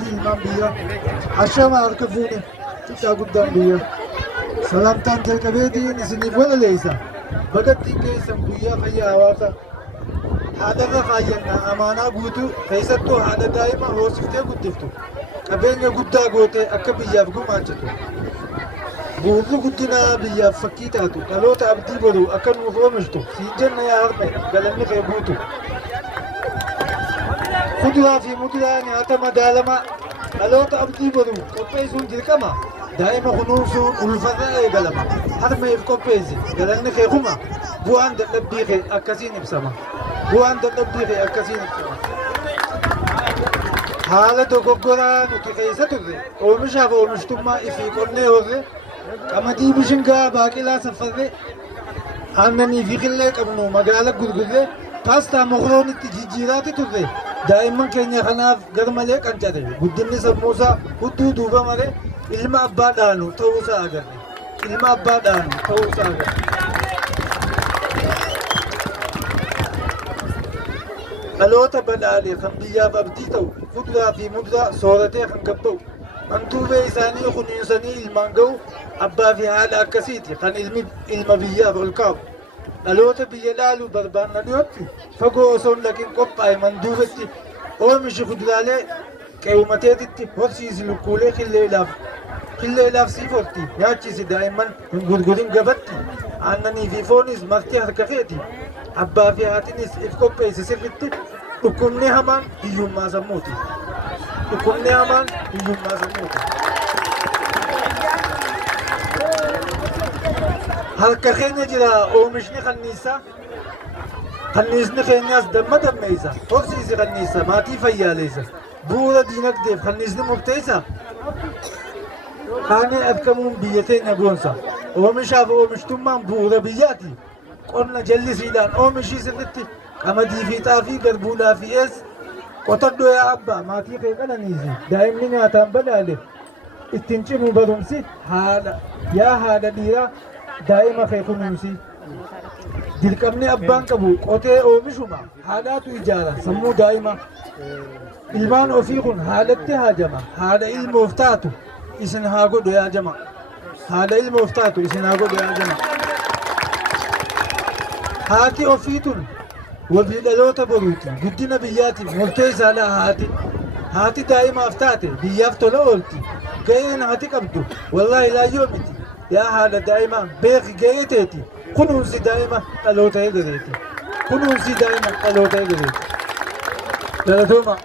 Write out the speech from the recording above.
abdii ilmaan biyyaa ashama harka fuune xiqqaa guddaan biyya salamtaan jalqabeetiin isiniif walaleessa bagattiin keessan guyyaa fayyaa hawaasa haadharra faayyannaa amaanaa guutuu keessattuu haadha daa'ima hoosiftee guddiftu qabeenya guddaa gootee akka biyyaaf gumaachitu bu'uurri guddinaa biyyaaf fakkii taatu dhaloota abdii boruu akka nuuf oomishtu siin jenna yaa harme galanni kee guutu kuduraa fi muduraa nyaata madaalamaa dhaloota abdii boruu qopheessuun dirqama daa'ima kunuunsuun ulfata eegalama harmeef qopheessi galanni kee kuma bu'aan dadhabbii kee akkasiin ibsama bu'aan dadhabbii kee akkasiin ibsama haala dogoggoraa nuti keessa turre oomishaaf oomishtummaa ifii qonnee horre qamadii bishingaa baaqilaa safarre aannanii fi qillee qabnu magaala gurgurre paastaa mokroonitti jijjiiraati turre daa'imman keenya kanaaf garmalee qancare guddinni sammuusaa hudduu duuba mare ilma abbaa dhaanu ta'uusaa agarre ilma abbaa dhaanu ta'uusaa agarre dhaloota badhaadhe kan biyyaaf abdii ta'u kuduraa fi muduraa sooratee kan gabba'u hantuubee isaanii kunuunsanii ilmaan ga'u abbaa fi haadha akkasiiti kan ilma biyyaaf ol kaa'u dhaloota biyya dhaaluu barbaanna dhiyootti fagoo osoo hin dhaqin qophaa'e manduufetti oomishi kuduraalee qe'umateetitti horsiisi lukkuulee qilleelaaf siif horti nyaachisi daa'imman hin gurgurin gabatti aannanii fi foonis martee harka keeti abbaa fi haatinis if qopheessi sirritti dhukkubni hamaan hiyyummaa sammuuti dhukkubni hamaan hiyyummaa sammuuti harka keenya jira oomishni kanniisaa kanniisni keenyaas damma dammeessa horsiisi kanniisa maatii fayyaaleessa bu'uura diinagdeef kanniisni murteessa kaanee argamuun biyya teenya goonsa oomishaaf oomishtummaan bu'uura biyyaati qonna jallisiidhaan oomishii sirritti qamadii fi xaafii garbuudhaa fi ees qotadhoo yaa abbaa maatii kee qananiisi daa'imni nyaataan badhaadhe ittiin cimu barumsi haadha yaa haadha dhiiraa daa'ima kee kunuunsi dirqamni abbaan qabu qotee oomishuma haadhaatu ijaara sammuu daa'ima ilmaan ofii kun haadhatti haajama haadha ilmoof taatu isin haa godhu yaa jama haadha ilmoof taatu isin haa godhu yaa jama haati ofiitun wabii dhaloota boruuti guddina biyyaatiif murteessaadha haati daa'imaaf taate biyyaaf tola oolti ga'een haati qabdu wallaahi laayyoo miti yaa haadha daa'imaa beeki ga'ee teeti kunuunsi daa'ima dhaloota egereeti kunuunsi daa'ima dhaloota egereeti galatooma